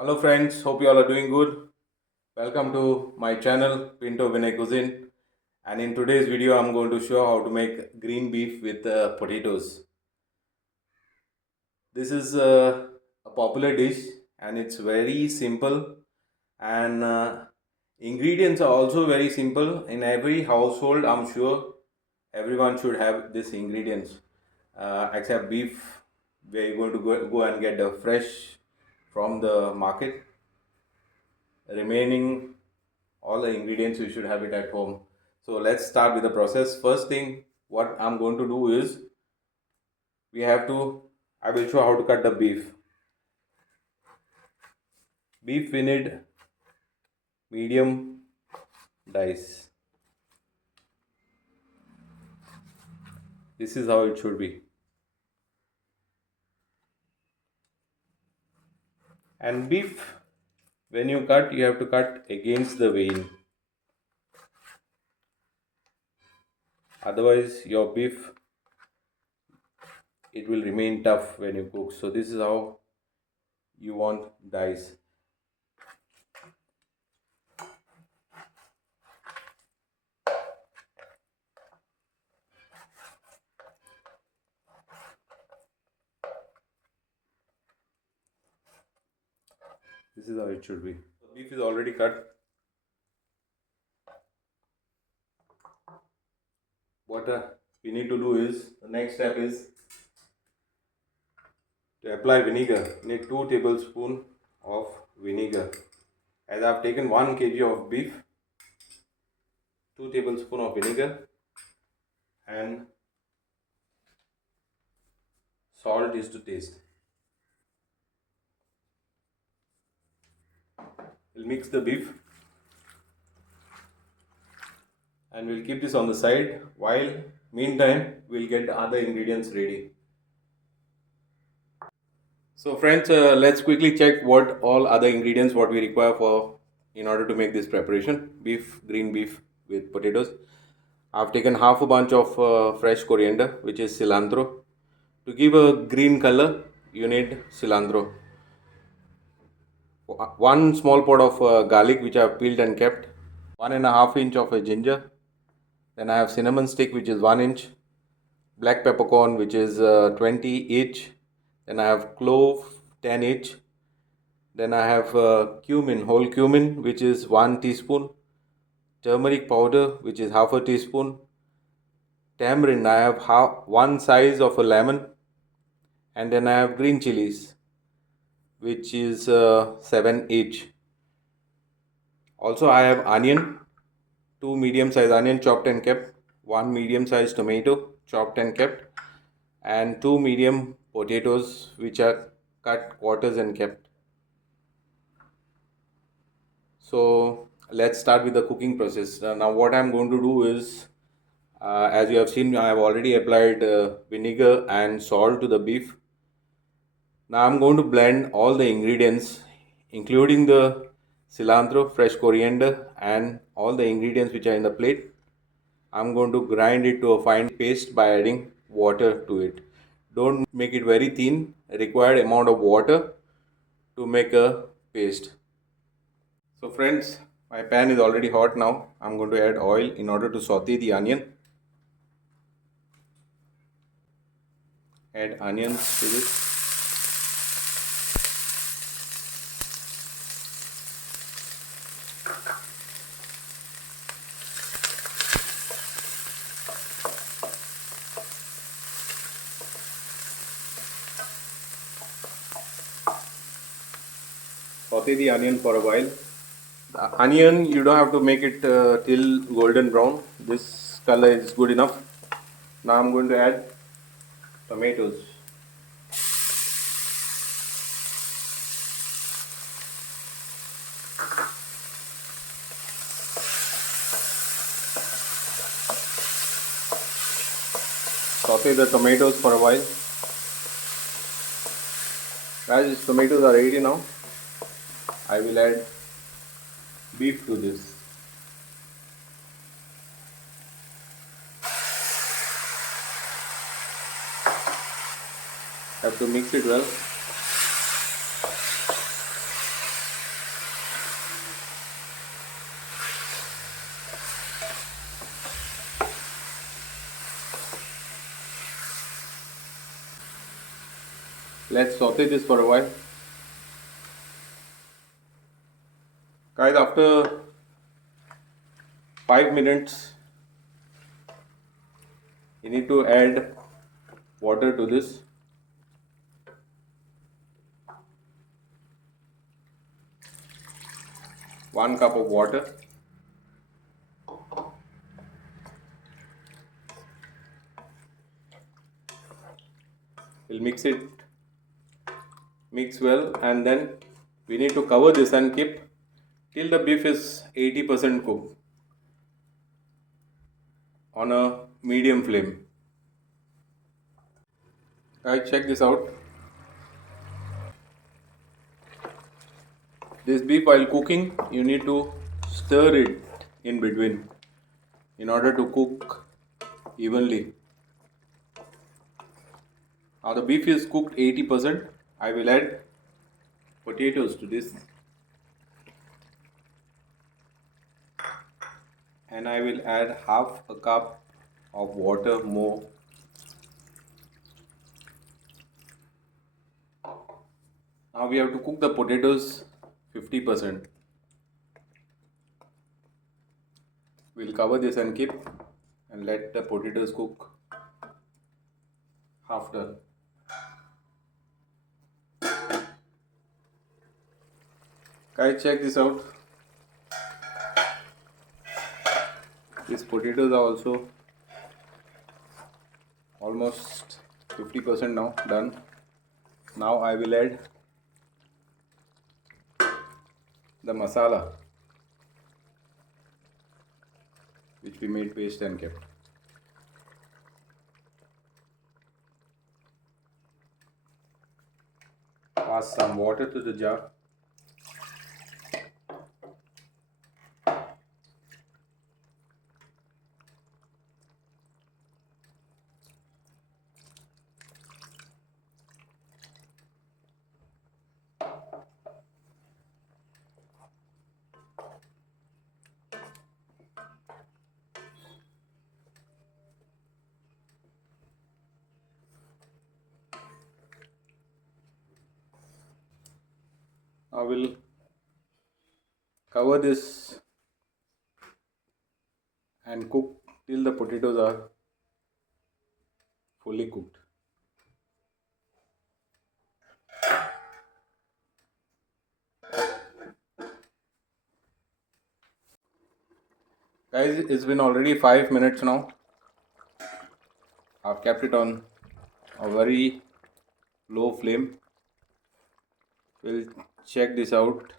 Hello friends, hope you all are doing good. Welcome to my channel Pinto Vinay Cuisine, and in today's video I'm going to show how to make green beef with potatoes. This is a popular dish and it's very simple, and ingredients are also very simple. In every household I'm sure everyone should have these ingredients except beef where you're going to go and get the fresh from the market. Remaining all the ingredients you should have it at home. So let's start with the process. First thing what I'm going to do is I will show how to cut the beef. Beef we need medium dice. This is how it should be. And beef, when you cut, you have to cut against the vein. Otherwise your beef, it will remain tough when you cook. So this is how you want dice. This is how it should be. The beef is already cut. What we need to do is, the next step is to apply vinegar. You need 2 tablespoons of vinegar. As I have taken 1 kg of beef, 2 tablespoons of vinegar, and salt is to taste. We'll mix the beef and we'll keep this on the side while meantime we'll get the other ingredients ready. So friends, let's quickly check what all other ingredients what we require for in order to make this preparation. Green beef with potatoes. I've taken half a bunch of fresh coriander, which is cilantro. To give a green color, you need cilantro. 1 small pot of garlic, which I have peeled and kept. 1.5 inch of a ginger. Then I have cinnamon stick, which is 1 inch. Black peppercorn, which is 20 each. Then I have clove, 10 each. Then I have cumin, whole cumin, which is 1 teaspoon. Turmeric powder, which is half a teaspoon. Tamarind, I have one size of a lemon. And then I have green chillies, which is 7 each. Also I have onion, 2 medium sized onion chopped and kept, 1 medium sized tomato chopped and kept, and 2 medium potatoes which are cut quarters and kept. So let's start with the cooking process. Now what I'm going to do is, as you have seen, I have already applied vinegar and salt to the beef. Now I'm going to blend all the ingredients, including the cilantro, fresh coriander, and all the ingredients which are in the plate. I'm going to grind it to a fine paste by adding water to it. Don't make it very thin. Required amount of water to make a paste. So friends, my pan is already hot now. I'm going to add oil in order to saute the onion. Add onions to this. Saute the onion for a while. The onion, you don't have to make it till golden brown. This color is good enough. Now I'm going to add tomatoes. Saute the tomatoes for a while. Guys, these tomatoes are ready now. I will add beef to this. Have to mix it well. Let's saute this for a while. Guys, after 5 minutes, you need to add water to this. One cup of water. We'll mix well, and then we need to cover this and keep till the beef is 80% cooked on a medium flame. Guys, check this out. This beef, while cooking, you need to stir it in between in order to cook evenly. Now the beef is cooked 80%. I will add potatoes to this, and I will add half a cup of water more. Now we have to cook the potatoes 50%. We'll cover this and keep and let the potatoes cook half done. Guys, check this out. These potatoes are also almost 50% now done. Now I will add the masala which we made paste and kept. Pass some water to the jar. I will cover this and cook till the potatoes are fully cooked. Guys, it's been already 5 minutes now. I've kept it on a very low flame. We'll check this out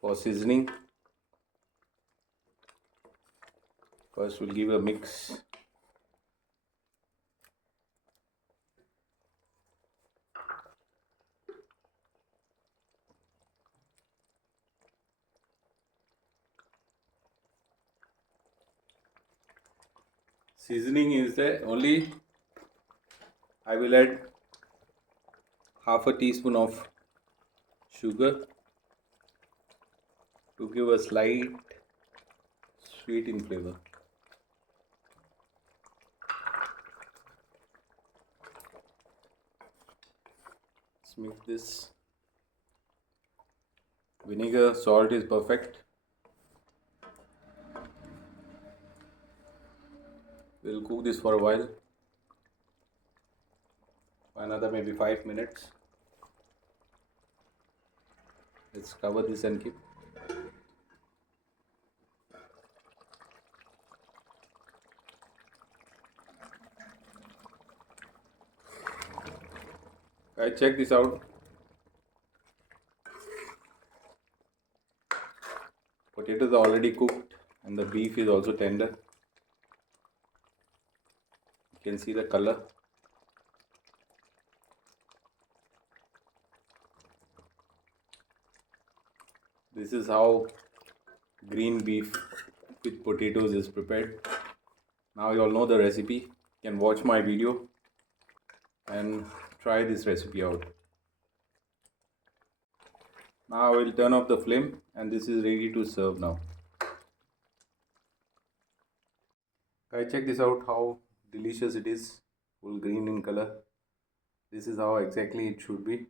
for seasoning. First we'll give a mix. Seasoning is the only, I will add half a teaspoon of sugar to give a slight sweet in flavor. Let's mix this. Vinegar, salt is perfect. We'll cook this for a while, another maybe 5 minutes. Let's cover this and keep. Guys, check this out. Potatoes are already cooked and the beef is also tender. You can see the color. This is how green beef with potatoes is prepared. Now you all know the recipe. You can watch my video and try this recipe out. Now I will turn off the flame and this is ready to serve now. Guys, check this out how delicious it is. Full green in color. This is how exactly it should be.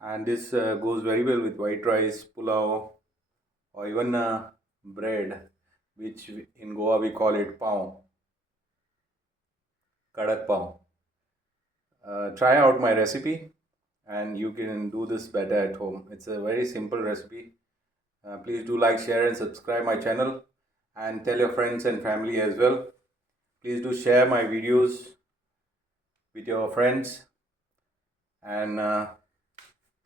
And this goes very well with white rice, pulao, or even bread, which in Goa we call it pav, kadak pav. Try out my recipe and you can do this better at home. It's a very simple recipe. Please do like, share and subscribe my channel, and tell your friends and family as well. Please do share my videos with your friends, and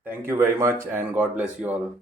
thank you very much, and God bless you all.